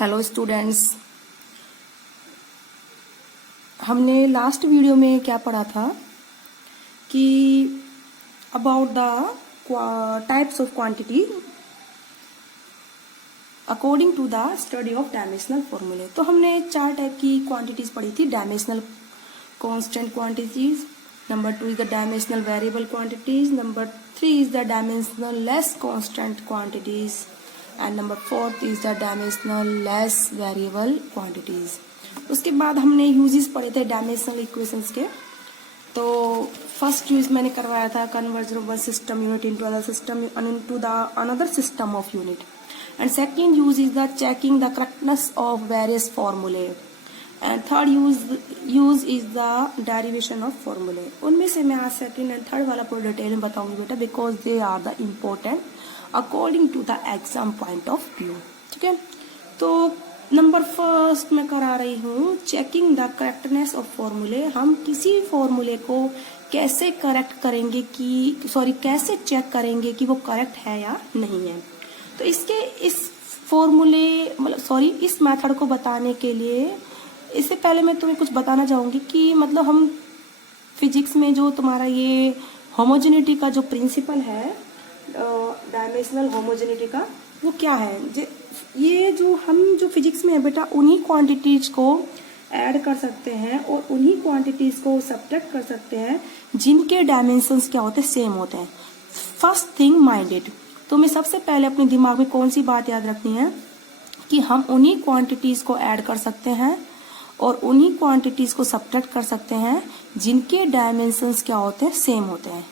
Hello students, हमने last video में क्या पढ़ा था कि about the types of quantity according to the study of dimensional formulae. तो हमने 4 टाइप की क्वांटिटीज पढ़ी थी। Dimensional constant quantities, number 2 is the dimensional variable quantities, number 3 is the dimensionless constant quantities and number 4 is the dimensionless variable quantities. उसके बाद हमने uses पढ़े थे डायमेंशनल इक्वेशंस के। तो फर्स्ट यूज मैंने करवाया था conversion of one system unit into other system into the another system of unit, and second use is the checking the correctness of various formulae, and third use is the derivation of formulae. उनमें से मैं आज second and third वाला पूरा detail में बताऊंगी बेटा, because they are the important according to the exam point of view. ठीक है, तो नंबर फर्स्ट मैं करा रही हूँ चेकिंग द करेक्टनेस ऑफ फॉर्मूले। हम किसी फॉर्मूले को कैसे करेक्ट करेंगे कैसे चेक करेंगे कि वो करेक्ट है या नहीं है। तो इस मेथड को बताने के लिए इससे पहले मैं तुम्हें कुछ बताना चाहूंगी कि मतलब हम फिजिक्स में जो तुम्हारा ये होमोजेनिटी का जो प्रिंसिपल है, डायमेंशनल होमोजेनिटी का, वो क्या है। ये जो फिजिक्स में है बेटा, उन्हीं क्वांटिटीज को ऐड कर सकते हैं और उन्हीं क्वांटिटीज को सब्ट्रैक्ट कर सकते हैं जिनके डायमेंशंस क्या होते हैं, सेम होते हैं। फर्स्ट थिंग माइंडेड, तो मैं सबसे पहले अपने दिमाग में कौन सी बात याद रखनी है कि हम उन्हीं क्वांटिटीज को ऐड कर सकते हैं और उन्हीं क्वांटिटीज को सब्ट्रैक्ट कर सकते हैं जिनके डायमेंशंस क्या होते हैं, सेम होते हैं।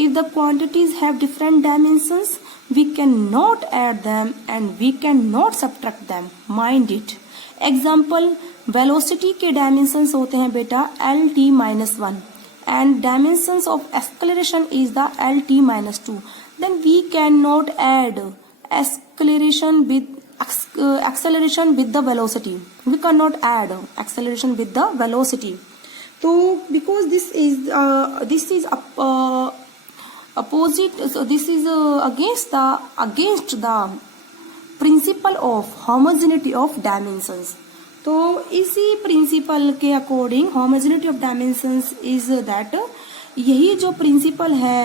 If the quantities have different dimensions, we cannot add them and we cannot subtract them. Mind it. Example, velocity के dimensions होते हैं बेटा lt-1 and dimensions of acceleration is the lt-2. Then we cannot add acceleration with the velocity. We cannot add acceleration with the velocity. So because this is opposite, so this is against the principle of homogeneity of dimensions. तो इसी principal के according homogeneity of dimensions is that, यही जो principal है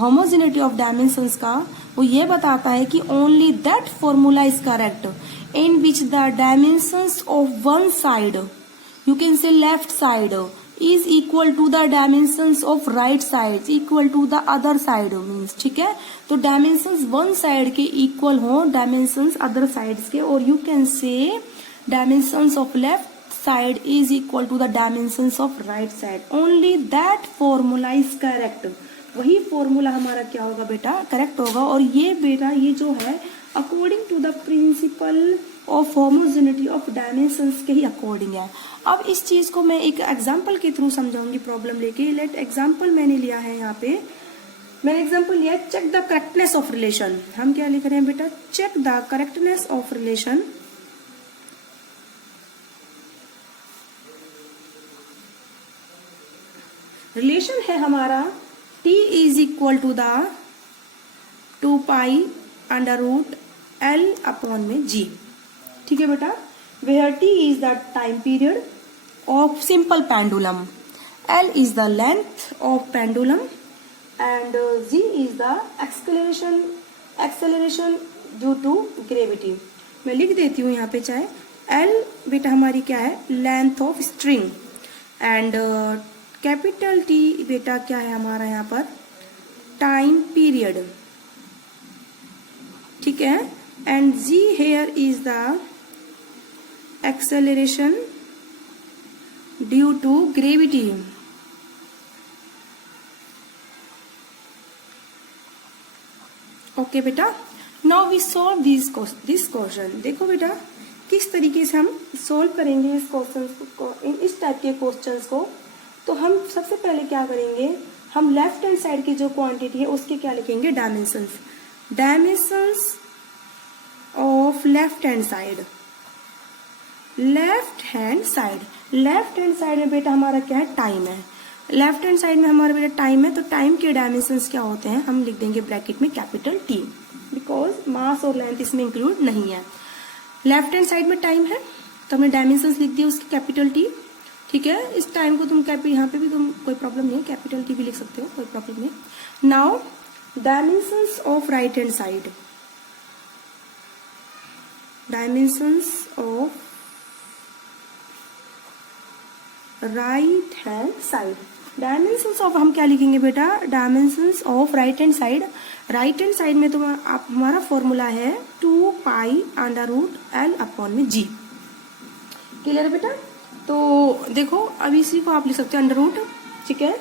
homogeneity of dimensions का, वो ये बताता है कि only that formula is correct in which the dimensions of one side, you can say left side, is equal to the dimensions of right side equal to the other side means। ठीक है, तो dimensions one side के equal हो dimensions other sides के, और you can say dimensions of left side is equal to the dimensions of right side। only that formula is correct। वही formula हमारा क्या होगा बेटा, करेक्ट होगा। और ये बेटा ये जो है according to the principle of homogeneity of dimensions के ही अकॉर्डिंग है। अब इस चीज को मैं एक एग्जांपल के थ्रू समझाऊंगी प्रॉब्लम लेके। लेट एग्जांपल मैंने लिया है, यहाँ पे मैंने एग्जांपल लिया है check the correctness of relation. हम क्या लिख रहे हैं बेटा, check the correctness of relation. Relation है हमारा t is equal to the 2 pi under root l upon में g। ठीक है बेटा, where t is the time period of simple pendulum, l is the length of pendulum and g is the acceleration due to gravity। मैं लिख देती हूँ यहाँ पे, चाहे l बेटा हमारी क्या है, length of string, and capital T बेटा क्या है हमारा यहाँ पर, टाइम पीरियड। ठीक है, and g here is the acceleration due to gravity। Okay बेटा, now we solve this question. देखो बेटा किस तरीके से हम सॉल्व करेंगे इस क्वेश्चन को, इस टाइप के क्वेश्चंस को। तो हम सबसे पहले क्या करेंगे, हम लेफ्ट हैंड साइड की जो क्वांटिटी है उसके क्या लिखेंगे, dimensions of left hand side. Left hand side में बेटा हमारा क्या है, टाइम है। लेफ्ट हैंड साइड में हमारा बेटा टाइम है, तो टाइम के डायमेंशंस क्या होते हैं, हम लिख देंगे ब्रैकेट में कैपिटल T, बिकॉज मास और लेंथ इसमें इंक्लूड नहीं है। लेफ्ट हैंड साइड में टाइम है तो हमने डायमेंशंस लिख दिया उसकी कैपिटल टी, ठीक है। इस टाइम को तुम यहाँ पे भी तुम कोई प्रॉब्लम नहीं है, कैपिटल टी भी लिख सकते हो, कोई प्रॉब्लम नहीं। Now dimensions of right hand side, dimensions of right hand side, dimensions of हम क्या लिखेंगे बेटा, dimensions of right hand side. Right hand side में तो आप हमारा फॉर्मूला है 2 pi under root L upon में जी। क्लियर है बेटा? तो देखो अब इसी को आप लिख सकते हो अंडर रूट, ठीक है।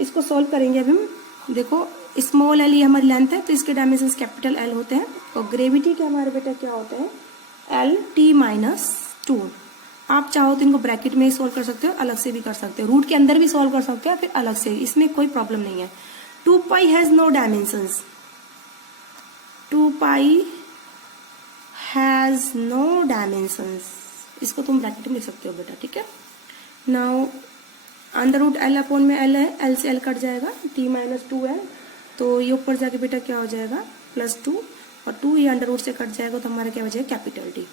इसको सॉल्व करेंगे अभी हम। देखो स्मॉल एल ये हमारी लेंथ है तो इसके डायमेंशंस कैपिटल एल होते हैं और ग्रेविटी के हमारे बेटा क्या होते हैं, एल टी माइनस 2। आप चाहो तो इनको ब्रैकेट में ही सॉल्व कर सकते हो, अलग से भी कर सकते हो, रूट के अंदर भी सॉल्व कर सकते हो फिर अलग से, इसमें कोई प्रॉब्लम नहीं है। 2 pi has no dimensions, 2 pi has no dimensions, इसको तुम ब्रैकेट में लिख सकते हो बेटा, ठीक है। Now under root L upon में एल है, एल से एल कट जाएगा, टी माइनस 2 है तो ये ऊपर जाके बेटा क्या हो जाएगा +2 और 2 ये अंडर रूट से कट जाएगा तो हमारा क्या हो जाएगा कैपिटल टी।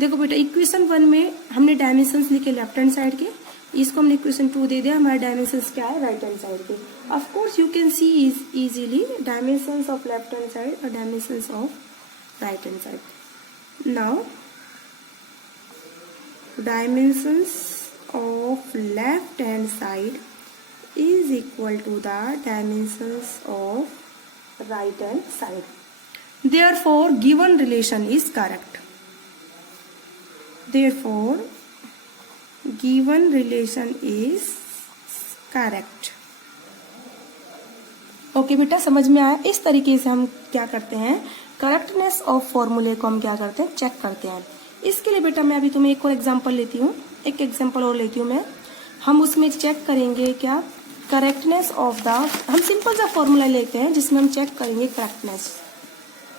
देखो बेटा इक्वेशन 1 में हमने डायमेंशंस लिखे लेफ्ट हैंड साइड के, इसको हमने इक्वेशन 2 दे दिया, हमारे डायमेंशंस क्या है राइट हैंड साइड के। Of course you can see easily dimensions of left hand side और dimensions of right hand side. Now dimensions of left hand side is equal to the dimensions of right hand side. Therefore given relation is correct. Therefore given relation is correct. Okay बेटा समझ में आया? इस तरीके से हम क्या करते हैं, करेक्टनेस ऑफ फॉर्मूले को हम क्या करते हैं, चेक करते हैं। इसके लिए बेटा मैं अभी तुम्हें एक और एग्जांपल लेती हूँ, एक एग्जांपल और लेती हूँ मैं। हम उसमें चेक करेंगे क्या, करेक्टनेस ऑफ द, हम सिंपल सा फॉर्मूला लेते हैं जिसमें हम चेक करेंगे करेक्टनेस।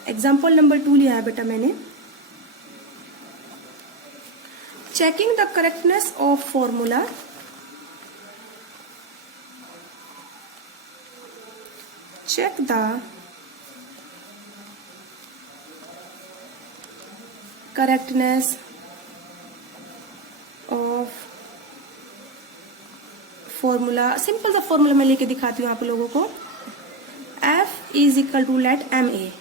एग्जांपल नंबर 2 लिया है बेटा मैंने, checking the correctness of formula, check the correctness of formula. Simple सा फॉर्मूला मैं लेके दिखाती हूँ आप लोगों को। F is equal to let ma।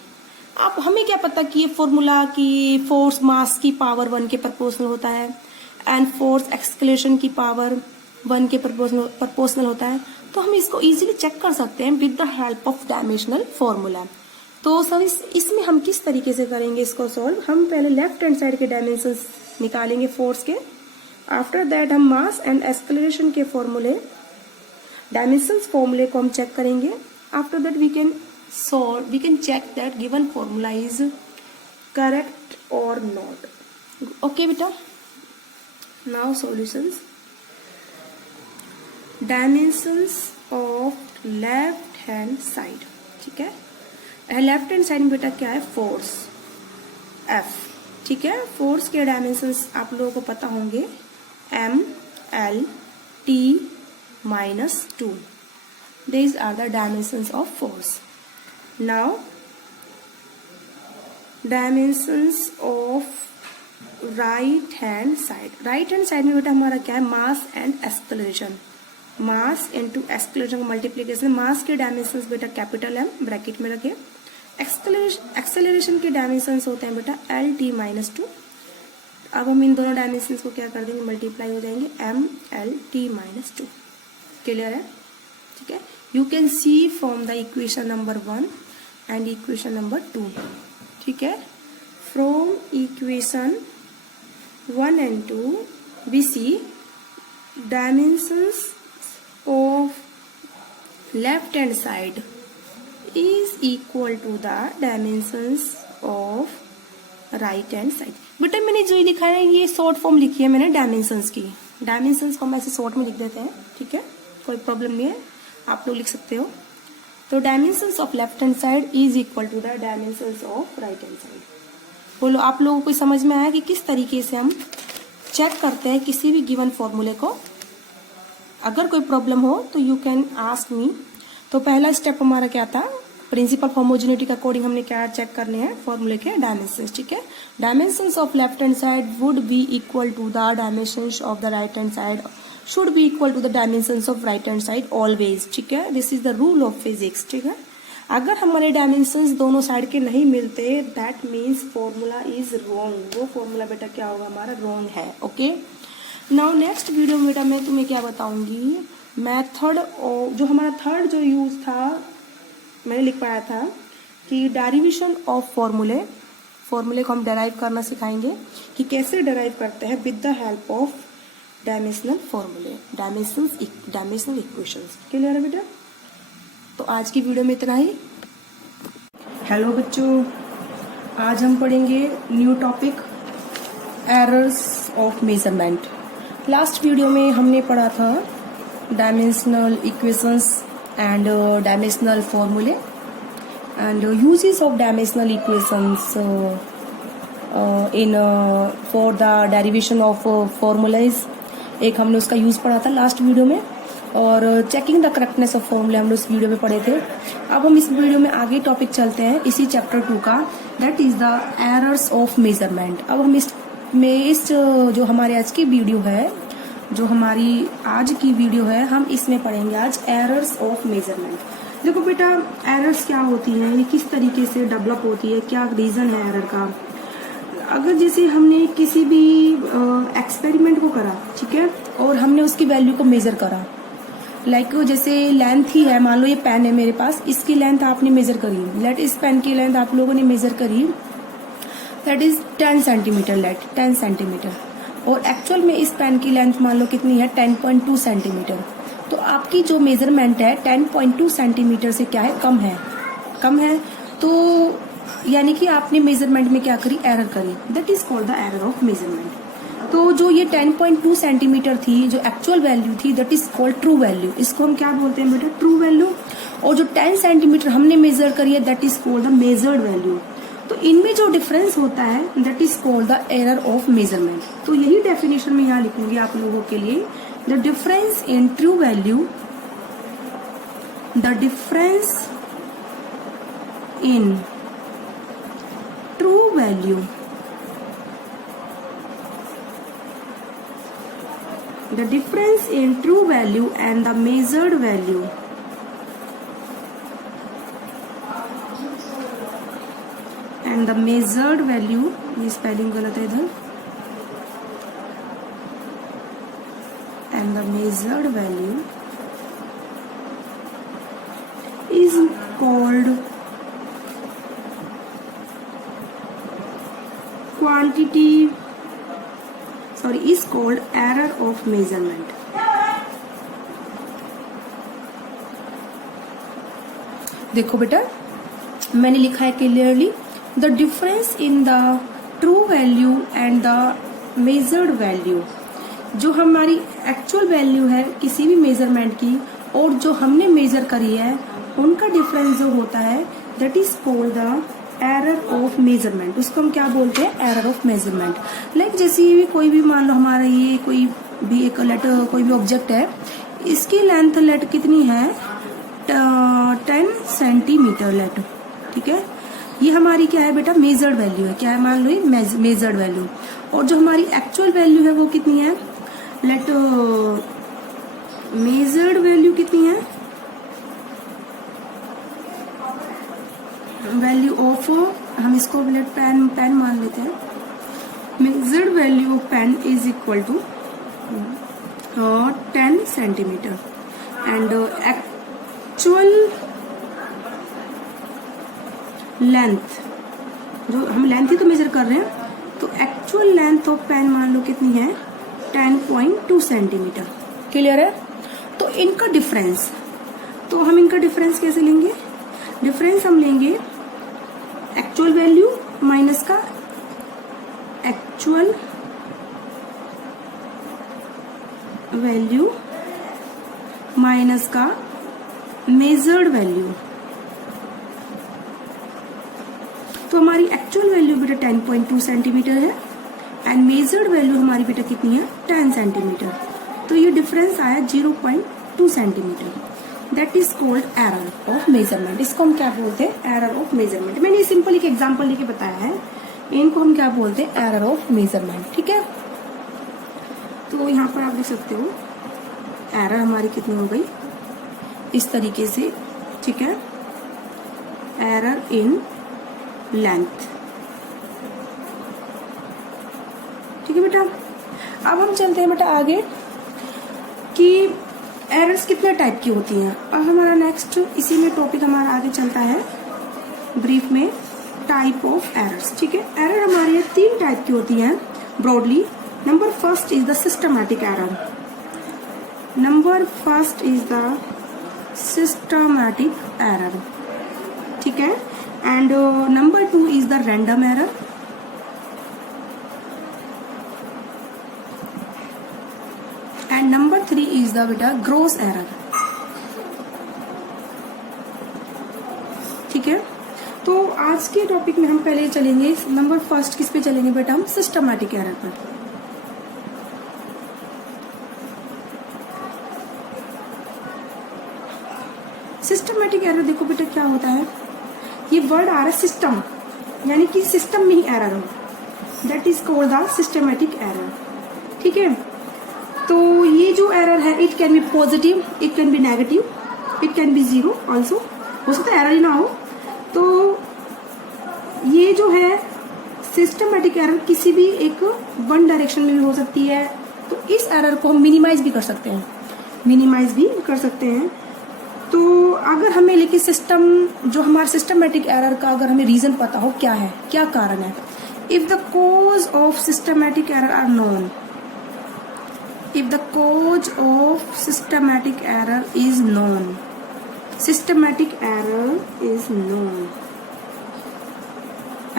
आप हमें क्या पता कि ये फॉर्मूला की फोर्स मास की पावर 1 के प्रोपोर्शनल होता है एंड फोर्स एक्सक्लेशन की पावर 1 के प्रोपोर्शनल होता है, तो हम इसको इजीली चेक कर सकते हैं with the help of dimensional formula. तो सर इसमें हम किस तरीके से करेंगे इसको सॉल्व, हम पहले लेफ्ट हैंड साइड के डायमेंशंस निकालेंगे फोर्स के, आफ्टर दैट हम मास एंड एक्सेलरेशन के फॉर्मूले डायमेंशंस फॉर्मूले को हम चेक करेंगे। After that we can check that given formula is correct और नॉट। ओके बेटा, now solutions. Dimensions of left hand side, ठीक है। लेफ्ट हैंड साइड में बेटा क्या है, फोर्स F, ठीक है। फोर्स के डायमेंशंस आप लोगों को पता होंगे, M L T minus 2, these are the dimensions of force. Now dimensions of right hand side, right hand side में बेटा हमारा क्या है, mass and acceleration, mass into acceleration का मल्टीप्लीकेशन। मास के डायमेंशंस बेटा कैपिटल M ब्रैकेट में रखे, एक्सेलरेशन के डायमेंशंस होते हैं बेटा एल टी माइनस 2। अब हम इन दोनों डायमेंशंस को क्या कर देंगे, मल्टीप्लाई हो जाएंगे, M L T minus 2। Clear है, ठीक है। You can see from the equation number 1 and equation number 2, ठीक है। From equation 1 and 2 we see dimensions of left hand side is equal to the dimensions of right hand side। बेटा मैंने जो लिखा है ये शॉर्ट फॉर्म लिखी है मैंने डायमेंशंस की, डायमेंशंस को हम ऐसे शॉर्ट में लिख देते हैं, ठीक है, कोई प्रॉब्लम नहीं है, आप लोग लिख सकते हो। तो dimensions of left hand side is equal to the dimensions of right hand side. बोलो आप लोगों को समझ में आया कि किस तरीके से हम चेक करते हैं किसी भी गिवन फॉर्मूले को। अगर कोई प्रॉब्लम हो तो यू कैन आस्क मी। तो पहला स्टेप हमारा क्या था, प्रिंसिपल होमोजेनिटी के अकॉर्डिंग हमने क्या चेक करने हैं, फॉर्मूले के डायमेंशंस, ठीक है। Dimensions of left hand side would be equal to the dimensions of the right hand side should be equal to the dimensions of right hand side always, ठीक है। This is the rule of physics, ठीक है। अगर हमारे dimensions दोनों side के नहीं मिलते that means formula is wrong, वो फॉर्मूला बेटा क्या होगा हमारा, रॉन्ग है, ओके। नाउ नेक्स्ट वीडियो में बेटा मैं तुम्हें क्या बताऊंगी, मेथड जो हमारा थर्ड जो यूज था मैंने लिख पाया था कि डेरिवेशन ऑफ फॉर्मूले को हम डेराइव करना सिखाएंगे कि कैसे डेराइव करते हैं with the help of dimensional फॉर्मूले, डायमेंशनल इक्वेशंस। क्लियर है बेटा? तो आज की वीडियो में इतना ही। हेलो बच्चों, आज हम पढ़ेंगे new topic errors of measurement. Last video में हमने पढ़ा था डायमेंशनल इक्वेशंस एंड डायमेंशनल फॉर्मूले and uses of dimensional equations in for the derivation of formulas. एक हमने उसका यूज पढ़ा था लास्ट वीडियो में, और चेकिंग द करेक्टनेस ऑफ फॉर्मूले हम लोग इस वीडियो में पढ़े थे। अब हम इस वीडियो में आगे टॉपिक चलते हैं इसी चैप्टर 2 का, that is the errors of measurement. अब हम इस जो हमारे आज की वीडियो है, जो हमारी आज की वीडियो है, हम इसमें पढ़ेंगे आज एरर्स ऑफ मेजरमेंट। देखो बेटा, एरर्स क्या होती हैं, ये किस तरीके से डेवलप होती है, क्या रीजन है एरर का। अगर जैसे हमने किसी भी एक्सपेरिमेंट को करा, ठीक है, और हमने उसकी वैल्यू को मेजर करा, लाइक जैसे लेंथ ही है, मान लो ये पेन है मेरे पास, इसकी लेंथ आपने मेजर करी, लेट इस पेन की लेंथ आप लोगों ने मेजर करी, that is 10 centimetre, let 10 centimetre, और एक्चुअल में इस पेन की लेंथ मान लो कितनी है, 10.2 सेंटीमीटर। तो आपकी जो मेजरमेंट है 10.2 सेंटीमीटर से क्या है, कम है। तो यानी कि आपने मेजरमेंट में क्या करी, एरर करी, that is called the error of measurement. तो जो ये 10.2 सेंटीमीटर थी, जो एक्चुअल वैल्यू थी, that is called true value. इसको हम क्या बोलते हैं बेटा, ट्रू वैल्यू। और जो 10 सेंटीमीटर हमने मेजर करी है, that is called the measured value. तो इनमें जो डिफरेंस होता है, that is called the error of measurement. तो यही डेफिनेशन में यहाँ लिखूंगी आप लोगों के लिए, the difference in true value, the difference in true value, the difference in true value and the measured value, and the measured value, ये स्पेलिंग गलत है इधर, and the measured value is called is called error of measurement. देखो बेटा, मैंने लिखा है clearly, the difference in the true value and the measured value. जो हमारी एक्चुअल वैल्यू है किसी भी मेजरमेंट की और जो हमने मेजर करी है, उनका डिफरेंस जो होता है, that is called the error of measurement. उसको हम क्या बोलते हैं, एरर ऑफ मेजरमेंट। लाइक जैसे भी कोई भी मान लो हमारा ये कोई भी एक लेटर, कोई भी ऑब्जेक्ट है, इसकी लेंथ लेट कितनी है, 10 सेंटीमीटर लेट, ठीक है। ये हमारी क्या है बेटा, मेजर्ड वैल्यू है। क्या है, मान लो ये मेजर्ड वैल्यू। और जो हमारी एक्चुअल वैल्यू है वो कितनी है, लेट मेजर्ड वैल्यू कितनी है, वैल्यू ऑफ, हम इसको लेट पेन मान लेते हैं, measured value of pen is equal to 10 centimetre and actual length, जो हम लेंथ ही तो मेजर कर रहे हैं, तो एक्चुअल लेंथ ऑफ पेन मान लो कितनी है, 10.2 सेंटीमीटर। क्लियर है? तो इनका डिफरेंस, तो हम इनका डिफरेंस कैसे लेंगे, डिफरेंस हम लेंगे एक्चुअल वैल्यू माइनस का एक्चुअल वैल्यू माइनस का मेजर्ड वैल्यू। तो हमारी एक्चुअल वैल्यू बेटा 10.2 सेंटीमीटर है एंड मेजर्ड वैल्यू हमारी बेटा कितनी है, 10 सेंटीमीटर। तो ये डिफरेंस आया 0.2 centimetre. That is called error of measurement. इसको हम क्या बोलते हैं? Error of measurement. मैंने सिंपल एक एग्जांपल लेके बताया है, इनको हम क्या बोलते हैं? Error of measurement. ठीक है, तो यहाँ पर आप देख सकते हो एरर हमारी कितनी हो गई, इस तरीके से। ठीक है, एरर इन लेंथ। ठीक है बेटा, अब हम चलते हैं बेटा आगे कि एरर्स कितने टाइप की होती हैं। अब हमारा नेक्स्ट इसी में टॉपिक हमारा आगे चलता है ब्रीफ में, टाइप ऑफ एरर्स। ठीक है, एरर हमारे 3 टाइप की होती हैं broadly. Number first is the systematic error. Number first is the systematic error. ठीक है, and number 2 is the random error. And number 3 is the बेटा ग्रॉस एरर। ठीक है, तो आज के टॉपिक में हम पहले चलेंगे नंबर फर्स्ट किस पे चलेंगे बेटा? हम सिस्टमैटिक एरर पर। सिस्टमैटिक एरर देखो बेटा क्या होता है, ये वर्ड आ रहा है सिस्टम, यानी कि सिस्टम में ही एरर हो, that is called the systematic error. ठीक है, तो ये जो एरर है it can B positive, it can B negative, it can B zero also, हो सकता है एरर ही ना हो। तो ये जो है सिस्टमैटिक एरर किसी भी एक वन डायरेक्शन में भी हो सकती है, तो इस एरर को हम मिनिमाइज भी कर सकते हैं, मिनिमाइज भी कर सकते हैं। तो अगर हमें लेकिन सिस्टम जो हमारा सिस्टमैटिक एरर का अगर हमें रीजन पता हो क्या है, क्या कारण है, if the cause of systematic error are known, if the cause of systematic error is known, systematic error is known,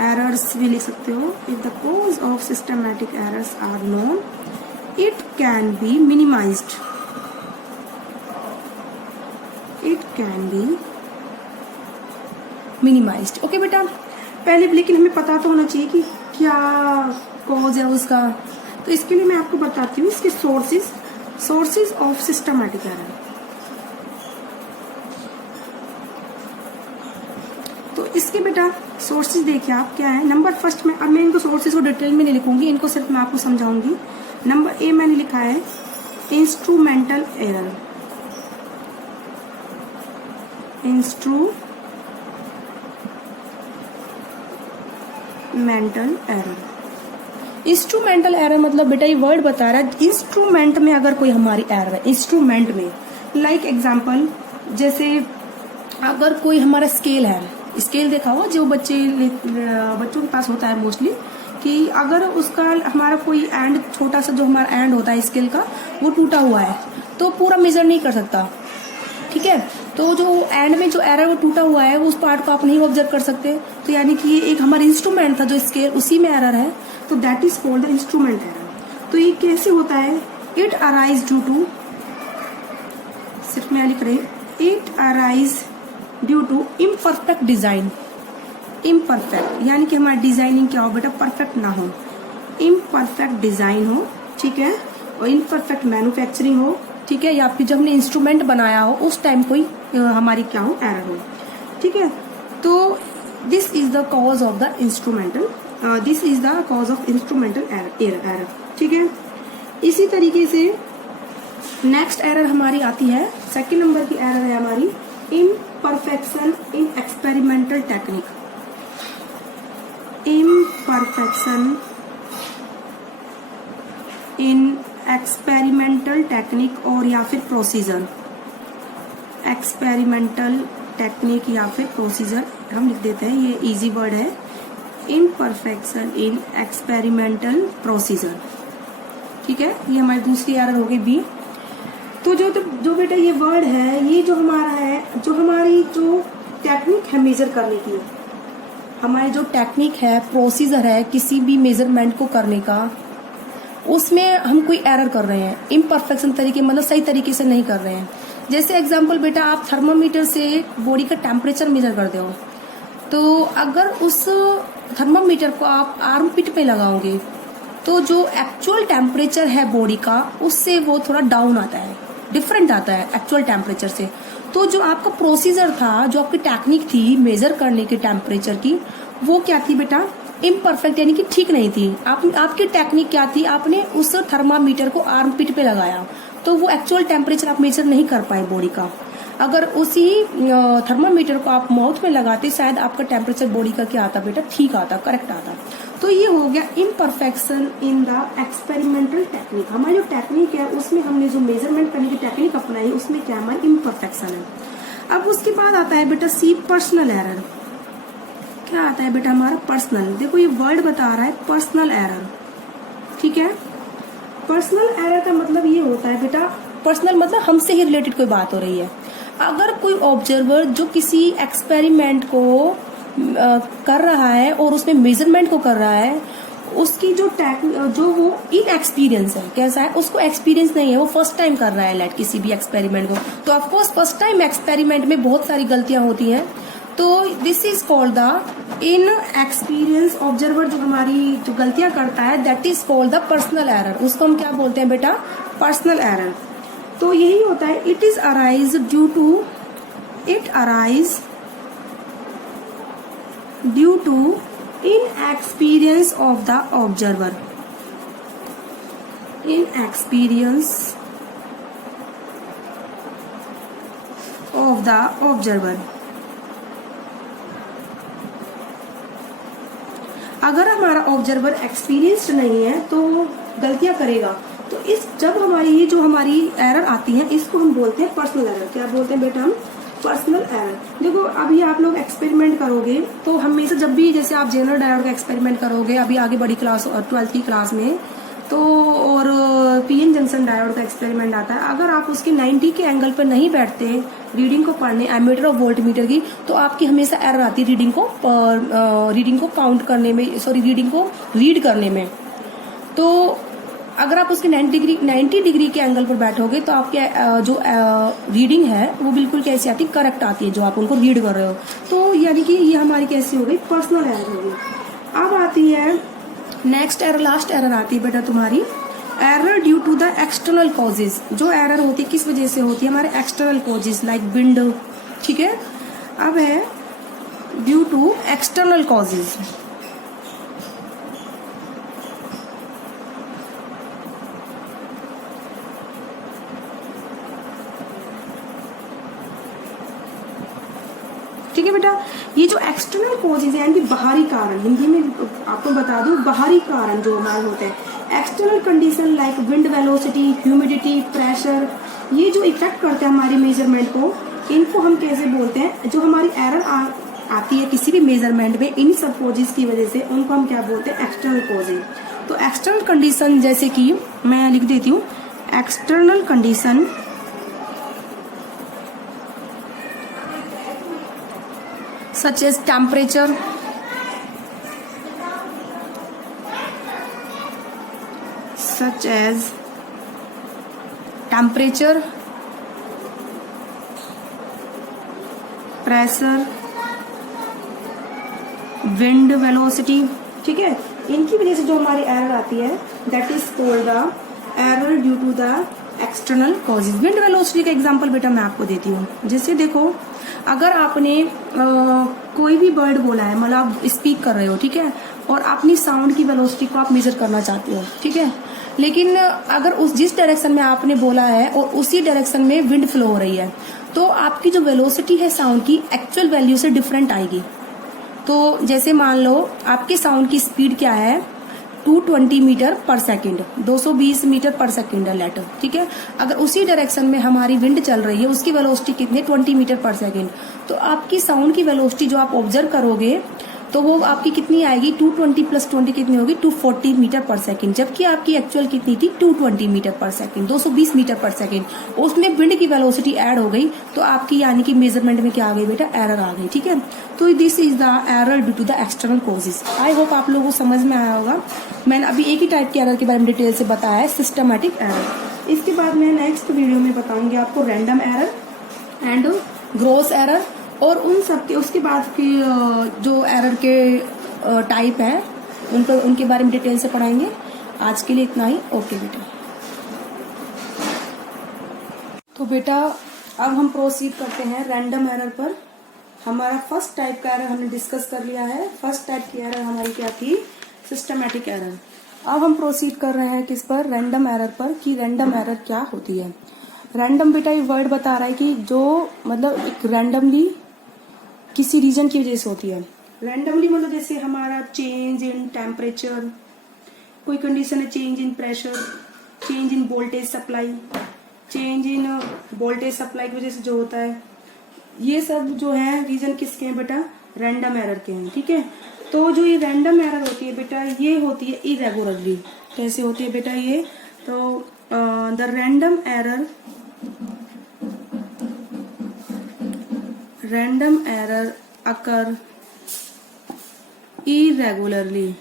errors भी लिख सकते हो। if the cause of systematic errors are known, it can be minimized, it can be minimized। Okay बेटा, पहले लेकिन हमें पता तो होना चाहिए कि क्या कॉज है उसका, तो इसके लिए मैं आपको बताती हूँ इसके सोर्सेज ऑफ सिस्टमैटिक एरर। तो इसके बेटा सोर्सेज देखिए आप क्या है। नंबर फर्स्ट में, अब मैं इनको सोर्सेज को डिटेल में नहीं लिखूंगी, इनको सिर्फ मैं आपको समझाऊंगी। नंबर ए मैंने लिखा है instrumental error, instrumental error. Instrumental error मतलब बेटा ये वर्ड बता रहा है इंस्ट्रूमेंट में अगर कोई हमारी एरर है, इंस्ट्रूमेंट में, लाइक एग्जांपल जैसे अगर कोई हमारा स्केल है, स्केल देखा हो जो बच्चों के पास होता है मोस्टली, कि अगर उसका हमारा कोई एंड छोटा सा जो हमारा एंड होता है स्केल का वो टूटा हुआ है तो पूरा मेजर नहीं कर सकता। ठीक है, तो जो एंड में जो एरर वो टूटा हुआ है उस पार्ट को आप नहीं ऑब्जर्व कर सकते, तो यानी कि ये एक हमारा इंस्ट्रूमेंट था जो स्केल, उसी में एरर है, तो that is called the instrument error. तो ये कैसे होता है? इट अराइज ड्यू टू, सिर्फ मैं लिख रही, it arise due to imperfect design. Imperfect यानी कि हमारा डिजाइनिंग क्या हो बेटा? परफेक्ट ना हो, इम्परफेक्ट डिजाइन हो। ठीक है, और इम्परफेक्ट मैन्युफैक्चरिंग हो। ठीक है, या फिर जब हमने इंस्ट्रूमेंट बनाया हो उस टाइम कोई हमारी क्या हो? एरर हो। ठीक है, तो this is the cause of the instrumental, this is the cause of instrumental error. ठीक है, इसी तरीके से नेक्स्ट एरर हमारी आती है, सेकेंड नंबर की एरर है हमारी imperfection in experimental technique. Imperfection in experimental technique और या फिर प्रोसीजर, एक्सपेरिमेंटल टेक्निक या फिर प्रोसीजर हम लिख देते हैं, ये इजी वर्ड है, इम्परफेक्शन इन एक्सपेरिमेंटल प्रोसीजर। ठीक है, ये हमारी दूसरी एरर हो गई बी। तो जो बेटा ये वर्ड है, ये जो हमारा है, जो हमारी जो टेक्निक है मेजर करने की, हमारी जो टेक्निक है, प्रोसीजर है किसी भी मेजरमेंट को करने का, उसमें हम कोई एरर कर रहे हैं, इम्परफेक्शन तरीके मतलब सही तरीके से नहीं कर रहे हैं। जैसे एग्जांपल बेटा आप थर्मामीटर से बॉडी का टेम्परेचर मेजर करते हो, तो अगर उस थर्मामीटर को आप आर्म पिट पे लगाओगे तो जो एक्चुअल टेम्परेचर है बॉडी का उससे वो थोड़ा डाउन आता है, डिफरेंट आता है एक्चुअल टेम्परेचर से। तो जो आपका प्रोसीजर था, जो आपकी टेक्निक थी मेजर करने की टेम्परेचर की, वो क्या थी बेटा, इम्परफेक्ट, यानी कि ठीक नहीं थी। आपकी टेक्निक क्या थी, आपने उस थर्मामीटर को आर्मपिट पे लगाया, तो वो एक्चुअल टेम्परेचर आप मेजर नहीं कर पाए बॉडी का। अगर उसी थर्मामीटर को आप माउथ में लगाते, शायद आपका टेम्परेचर बॉडी का क्या आता बेटा, ठीक आता, करेक्ट आता। तो ये हो गया imperfection in the experimental technique. हमारी जो टेक्निक है उसमें हमने जो मेजरमेंट करने की टेक्निक अपनाई, उसमें क्या हमारी इम्परफेक्शन है। अब उसके बाद आता है बेटा सी, पर्सनल एरर। क्या आता है बेटा हमारा, पर्सनल। देखो ये वर्ड बता रहा है पर्सनल एरर, ठीक है। पर्सनल एरर का मतलब ये होता है बेटा, पर्सनल मतलब हमसे ही रिलेटेड कोई बात हो रही है। अगर कोई ऑब्जर्वर जो किसी एक्सपेरिमेंट को कर रहा है और उसमें मेजरमेंट को कर रहा है, उसकी जो वो इनएक्सपीरियंस है, कैसा है, उसको एक्सपीरियंस नहीं है, वो फर्स्ट टाइम कर रहा है लाइक किसी भी एक्सपेरिमेंट को, तो ऑफकोर्स फर्स्ट टाइम एक्सपेरिमेंट में बहुत सारी गलतियां होती हैं। तो this is called the in experience observer, जो हमारी जो गलतियां करता है, that is called the personal error. उसको हम क्या बोलते हैं बेटा, पर्सनल एरर। तो यही होता है, it is arise due to inexperience of the observer, inexperience of the observer। अगर हमारा ऑब्जर्वर एक्सपीरियंस्ड नहीं है तो गलतियां करेगा। तो जब हमारी ये जो हमारी एरर आती है, इसको हम बोलते हैं पर्सनल एरर। क्या बोलते हैं बेटा हम, पर्सनल एरर। देखो अभी आप लोग एक्सपेरिमेंट करोगे तो हमेशा, जब भी जैसे आप जनरल डायोड का एक्सपेरिमेंट करोगे अभी आगे बड़ी क्लास 12th की क्लास में, तो और पीएन जंक्शन डायोड का एक्सपेरिमेंट आता है, अगर आप उसके 90 के एंगल पर नहीं बैठते रीडिंग को पढ़ने, एमीटर और वोल्टमीटर की, तो आपकी हमेशा एरर आती है रीडिंग को काउंट करने में, सॉरी रीडिंग को रीड करने में। तो अगर आप उसके 90 डिग्री के एंगल पर बैठोगे तो आपके जो रीडिंग है वो बिल्कुल कैसी आती है, करेक्ट आती है, जो आप उनको रीड कर रहे हो। तो यानी कि ये हमारी कैसी हो गई, पर्सनल एरर हो गई। अब आती है नेक्स्ट एरर, लास्ट एरर आती है बेटा तुम्हारी, error due to the external causes. जो एरर होती है किस वजह से होती है, हमारे एक्सटर्नल कॉजेज लाइक विंड, ठीक है। अब है ड्यू टू एक्सटर्नल कॉजेज। ठीक है बेटा, ये जो एक्सटर्नल कॉजेज है यानी बाहरी कारण, हिंदी में आपको बता दूं, बाहरी कारण जो हमारे होते हैं, external condition like wind velocity, humidity, pressure, ये जो इफेक्ट करते हैं हमारी मेजरमेंट को, इनको हम कैसे बोलते हैं, जो हमारी एरर आती है किसी भी मेजरमेंट में, इन सब कॉजेज की वजह से, उनको हम क्या बोलते हैं, एक्सटर्नल कॉजेज। तो एक्सटर्नल कंडीशन, जैसे कि मैं लिख देती हूँ, external condition such as temperature, pressure, wind velocity, ठीक है। इनकी वजह से जो हमारी एरर आती है, that is called the error due to the external causes. Wind velocity का एग्जांपल बेटा मैं आपको देती हूँ। जैसे देखो, अगर आपने कोई भी वर्ड बोला है, मतलब आप स्पीक कर रहे हो, ठीक है, और अपनी साउंड की वेलोसिटी को आप मेजर करना चाहते हो, ठीक है, लेकिन अगर जिस डायरेक्शन में आपने बोला है और उसी डायरेक्शन में विंड फ्लो हो रही है, तो आपकी जो वेलोसिटी है साउंड की एक्चुअल वैल्यू से डिफरेंट आएगी। तो जैसे मान लो आपके साउंड की स्पीड क्या है, 220 मीटर पर सेकंड, 220 मीटर पर सेकंड है लेटर, ठीक है। अगर उसी डायरेक्शन में हमारी विंड चल रही है, उसकी वेलोसिटी कितनी, 20 मीटर पर सेकंड, तो आपकी साउंड की वेलोसिटी जो आप ऑब्जर्व करोगे तो वो आपकी कितनी आएगी, 220 प्लस 20 कितनी होगी, 240 मीटर पर सेकंड, जबकि आपकी एक्चुअल कितनी थी, 220 मीटर पर सेकंड, 220 मीटर पर सेकंड। उसमें विंड की वेलोसिटी ऐड हो गई, तो आपकी यानी कि मेजरमेंट में क्या आ गई बेटा, एरर आ गई, ठीक है। तो this is the error due to the external causes. I hope आप लोगों को समझ में आया होगा। मैंने अभी एक ही टाइप के एरर के बारे में डिटेल से बताया है, सिस्टमैटिक एरर। इसके बाद मैं नेक्स्ट वीडियो में बताऊंगी आपको random error and gross error, और उन सब के उसके बाद की जो एरर के टाइप हैं उनके बारे में डिटेल से पढ़ाएंगे। आज के लिए इतना ही, ओके बेटा। तो बेटा अब हम प्रोसीड करते हैं रैंडम एरर पर। हमारा फर्स्ट टाइप का एरर हमने डिस्कस कर लिया है। फर्स्ट टाइप की एरर हमारी क्या थी? Systematic error. अब हम प्रोसीड कर रहे हैं किस पर? रैंडम एरर पर, कि रैंडम एरर क्या होती है। रैंडम बेटा ये वर्ड बता रहा है कि जो मतलब एक रैंडमली किसी रीजन की वजह से होती है। रैंडमली मतलब जैसे हमारा चेंज इन टेम्परेचर, कोई कंडीशन है, change in pressure, change in voltage supply, change in voltage supply की वजह से जो होता है, ये सब जो है रीजन किसके हैं बेटा? रैंडम एरर के हैं। ठीक है, तो जो ये रैंडम एरर होती है बेटा, ये होती है इरेगुलरली। कैसे होती है बेटा ये? तो the random error occur irregularly।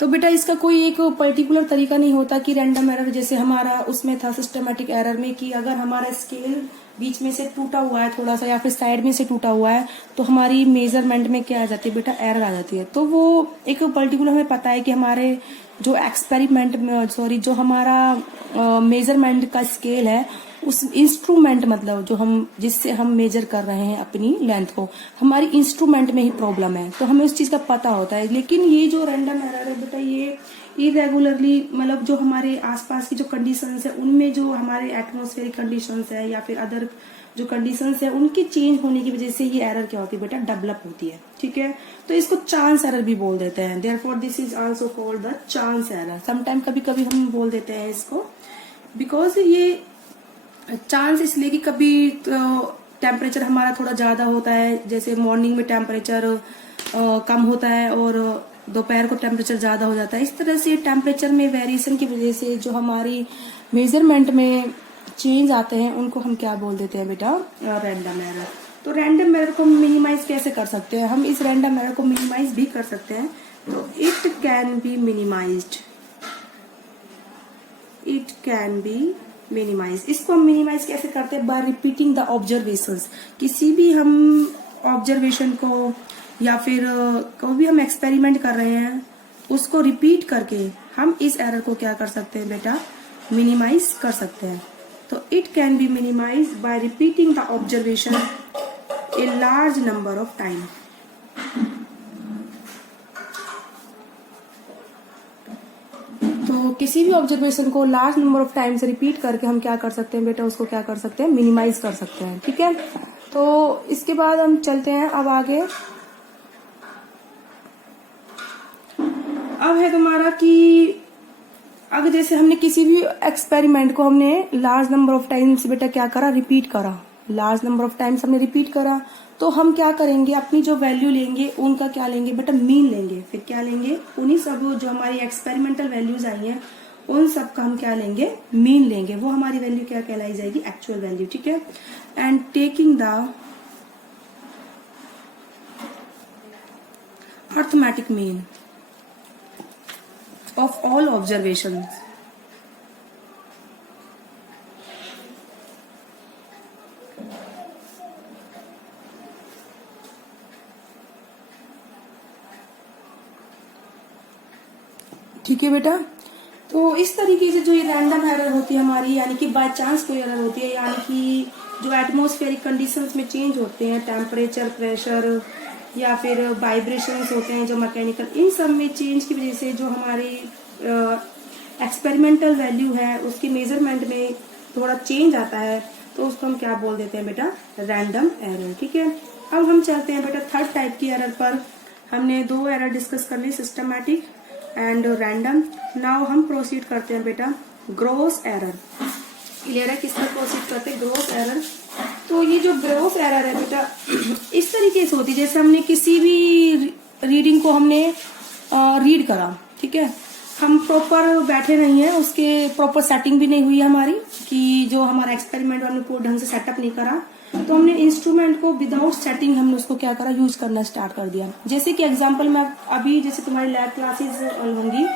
तो बेटा इसका कोई एक पर्टिकुलर तरीका नहीं होता कि रैंडम एरर, जैसे हमारा उसमें था सिस्टमैटिक एरर में कि अगर हमारा स्केल बीच में से टूटा हुआ है थोड़ा सा, या फिर साइड में से टूटा हुआ है, तो हमारी मेजरमेंट में क्या आ जाती है बेटा? एरर आ जाती है। तो वो एक पर्टिकुलर हमें पता है कि हमारे जो एक्सपेरिमेंट में जो हमारा मेजरमेंट का स्केल है, उस इंस्ट्रूमेंट मतलब जो हम जिससे हम मेजर कर रहे हैं अपनी लेंथ को, हमारी इंस्ट्रूमेंट में ही प्रॉब्लम है, तो हमें उस चीज का पता होता है। लेकिन ये जो रैंडम एरर है बेटा, ये इरेगुलरली मतलब जो हमारे आसपास की जो कंडीशंस है, उनमें जो हमारे एटमॉस्फेरिक कंडीशंस है या फिर अदर जो कंडीशंस है, उनके चेंज होने की वजह से ये एरर क्या होती है बेटा? डेवलप होती है। ठीक है, तो इसको चांस एरर भी बोल देते हैं। Therefore this is also called the chance error. Sometime कभी कभी हम बोल देते हैं इसको, बिकॉज ये चांस इसलिए कि कभी टेम्परेचर हमारा थोड़ा ज्यादा होता है, जैसे मॉर्निंग में टेम्परेचर कम होता है और दोपहर को टेम्परेचर ज्यादा हो जाता है। इस तरह से टेम्परेचर में वेरिएशन की वजह से जो हमारी मेजरमेंट में चेंज आते हैं, उनको हम क्या बोल देते हैं बेटा? Random error. तो रैंडम एरर को मिनिमाइज कैसे कर सकते हैं? हम इस रैंडम एरर को मिनिमाइज भी कर सकते हैं। तो इट कैन बी मिनिमाइज। इसको हम मिनिमाइज कैसे करते हैं? Bye repeating the observations. किसी भी हम ऑब्जर्वेशन को या फिर कोई भी हम एक्सपेरिमेंट कर रहे हैं, उसको रिपीट करके हम इस एरर को क्या कर सकते हैं बेटा? मिनिमाइज कर सकते हैं। तो it can be minimise by repeating the observation a large number of time. तो किसी भी ऑब्जर्वेशन को लार्ज नंबर ऑफ टाइम से रिपीट करके हम क्या कर सकते हैं बेटा? उसको क्या कर सकते हैं? मिनिमाइज कर सकते हैं। ठीक है, तो इसके बाद हम चलते हैं अब आगे। अब है तुम्हारा कि अगर जैसे हमने किसी भी एक्सपेरिमेंट को हमने लार्ज नंबर ऑफ टाइम्स बेटा क्या करा? रिपीट करा। लार्ज नंबर ऑफ टाइम्स हमने रिपीट करा, तो हम क्या करेंगे? अपनी जो वैल्यू लेंगे उनका क्या लेंगे बेटा? मीन लेंगे। फिर क्या लेंगे? उन्हीं सब जो हमारी एक्सपेरिमेंटल वैल्यूज आई हैं, उन सब का हम क्या लेंगे? मीन लेंगे। वो हमारी वैल्यू क्या कहलाई जाएगी? Actual value. ठीक है, and taking the arithmetic mean of all observations। ठीक है बेटा, तो इस तरीके से जो ये रैंडम एरर होती है हमारी, यानी कि बाय चांस कोई एरर होती है, यानी कि जो एटमॉस्फेरिक कंडीशंस में चेंज होते हैं, टेम्परेचर, प्रेशर या फिर वाइब्रेशंस होते हैं जो मैकेनिकल, इन सब में चेंज की वजह से जो हमारी एक्सपेरिमेंटल वैल्यू है, उसकी मेजरमेंट में थोड़ा चेंज आता है, तो उसको हम क्या बोल देते हैं बेटा? Random error. ठीक है, अब हम चलते हैं बेटा थर्ड टाइप की एरर पर। हमने दो एरर डिस्कस कर ली, सिस्टमैटिक एंड रैंडम। नाउ हम प्रोसीड करते हैं बेटा ग्रॉस एरर। क्लियर है? किस पर प्रोसीड करते हैं? Gross error. तो ये जो ग्रॉस एरर है बेटा, इस तरीके से होती है जैसे हमने किसी भी रीडिंग को हमने रीड करा। ठीक है, हम प्रॉपर बैठे नहीं है, उसके प्रॉपर सेटिंग भी नहीं हुई हमारी, कि जो हमारा एक्सपेरिमेंट हमने पूरा ढंग से सेटअप नहीं करा, तो हमने इंस्ट्रूमेंट को विदाउट सेटिंग हमने उसको क्या करा? यूज करना स्टार्ट कर दिया। जैसे कि एग्जांपल में अभी जैसे तुम्हारी लैब क्लासेस होंगी,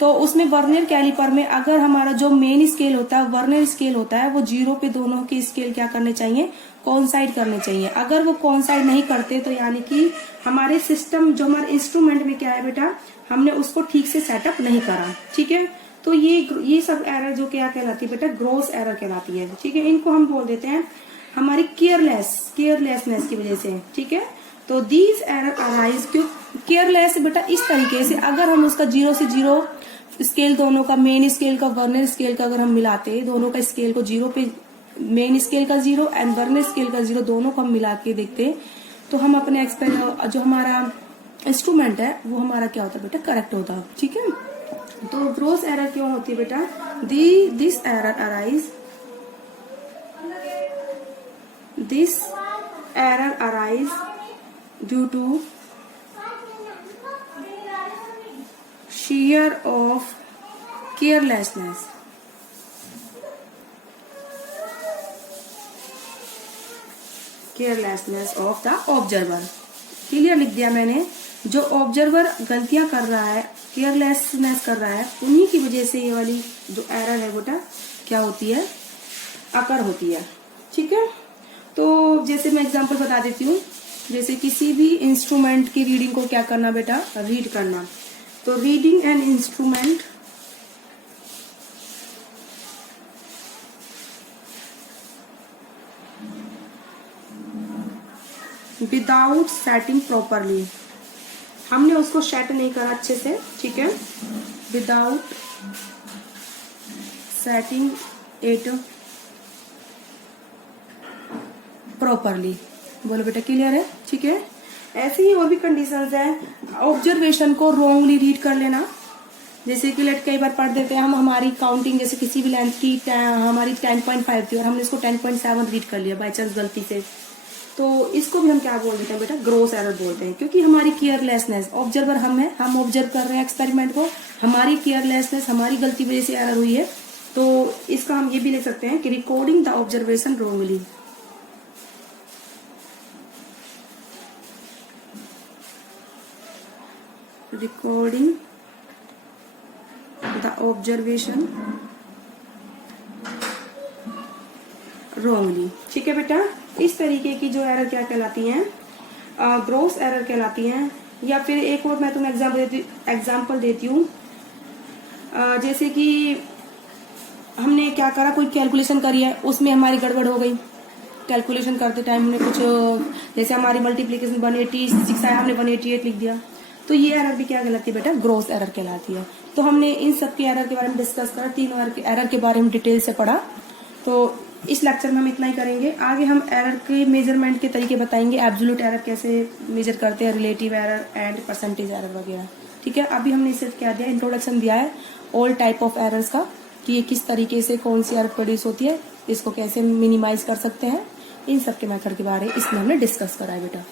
तो उसमें वर्नियर कैलिपर में अगर हमारा जो मेन स्केल होता है, वर्नियर स्केल होता है, वो 0 पे दोनों के स्केल क्या करने चाहिए? कोइंसाइड करने चाहिए। अगर वो कोइंसाइड नहीं करते तो यानी कि हमारे सिस्टम जो हमारे इंस्ट्रूमेंट में क्या है बेटा, हमने उसको ठीक से सेटअप नहीं करा। ठीक है, तो ये सब एरर जो क्या कहलाती है बेटा, ग्रॉस एरर कहलाती है। ठीक है, इनको हम बोल देते हैं हमारी केयरलेसनेस की वजह से। ठीक है, तो दीज एरर अराइज, क्यों केयरलेस बेटा, इस तरीके से अगर हम उसका 0 से 0 स्केल, दोनों का मेन स्केल का वर्नियर स्केल का अगर हम मिलाते, दोनों का स्केल को 0 पे, मेन स्केल का 0 एंड वर्नियर स्केल का 0, दोनों को हम मिला के देखते, तो हम अपने जो हमारा इंस्ट्रूमेंट है वो हमारा क्या होता है बेटा, करेक्ट होता है। ठीक है, तो ग्रॉस एरर क्यों होती है बेटा, this error arise due to sheer of carelessness of the observer। Clear लिख दिया मैंने। जो ऑब्जर्वर गलतियां कर रहा है, केयरलेसनेस कर रहा है, उन्हीं की वजह से ये वाली जो एरर है बेटा क्या होती है, अकर होती है। ठीक है, तो जैसे मैं एग्जांपल बता देती हूँ, जैसे किसी भी इंस्ट्रूमेंट की रीडिंग को क्या करना बेटा, रीड करना। तो reading an instrument without setting properly, हमने उसको सेट नहीं करा अच्छे से। ठीक है, विदाउट सेटिंग इट प्रॉपरली। बोलो बेटा, क्लियर है? ठीक है, ऐसे ही और भी कंडीशंस है। ऑब्जर्वेशन को रॉन्गली रीड कर लेना, जैसे कि लेट कई बार पढ़ देते हैं हम, हमारी काउंटिंग जैसे किसी भी लेंथ की हमारी 10.5 थी और हमने इसको 10.7 रीड कर लिया बाय चांस गलती से, तो इसको भी हम क्या बोल देते हैं बेटा, ग्रॉस एरर बोलते हैं। क्योंकि हमारी केयरलेसनेस, ऑब्जर्वर हम ऑब्जर्व कर रहे हैं एक्सपेरिमेंट को, हमारी केयरलेसनेस, हमारी गलती वजह से एरर हुई है। तो इसका हम ये भी लिख सकते हैं कि recording the observation wrongly. Recording the observation wrongly। ठीक है बेटा, इस तरीके की जो एरर क्या कहलाती हैं, ग्रॉस एरर कहलाती हैं। या फिर एक और मैं तुम्हें एग्जांपल देती हूँ, जैसे कि हमने क्या करा, कोई कैलकुलेशन करी है, उसमें हमारी गड़बड़ हो गई। कैलकुलेशन करते टाइम हमने कुछ, जैसे हमारी मल्टीप्लीकेशन 186 आया, हमने 188 लिख दिया, तो ये एरर भी क्या कहलाती है बेटा, ग्रॉस एरर कहलाती है। तो हमने इन सब के एरर के बारे में डिस्कस करा, 3 एरर के बारे में डिटेल से पढ़ा। तो इस लेक्चर में हम इतना ही करेंगे। आगे हम एरर के मेजरमेंट के तरीके बताएंगे, एब्सोल्यूट एरर कैसे मेजर करते हैं, relative error and percentage error वगैरह। ठीक है, अभी हमने इसे क्या दिया, इंट्रोडक्शन दिया है ऑल टाइप ऑफ एरर्स का, कि ये किस तरीके से कौन सी एरर प्रोड्यूस होती है, इसको कैसे मिनिमाइज कर सकते हैं, इन सब के मेथड के बारे में इसमें हमने डिस्कस करा है बेटा।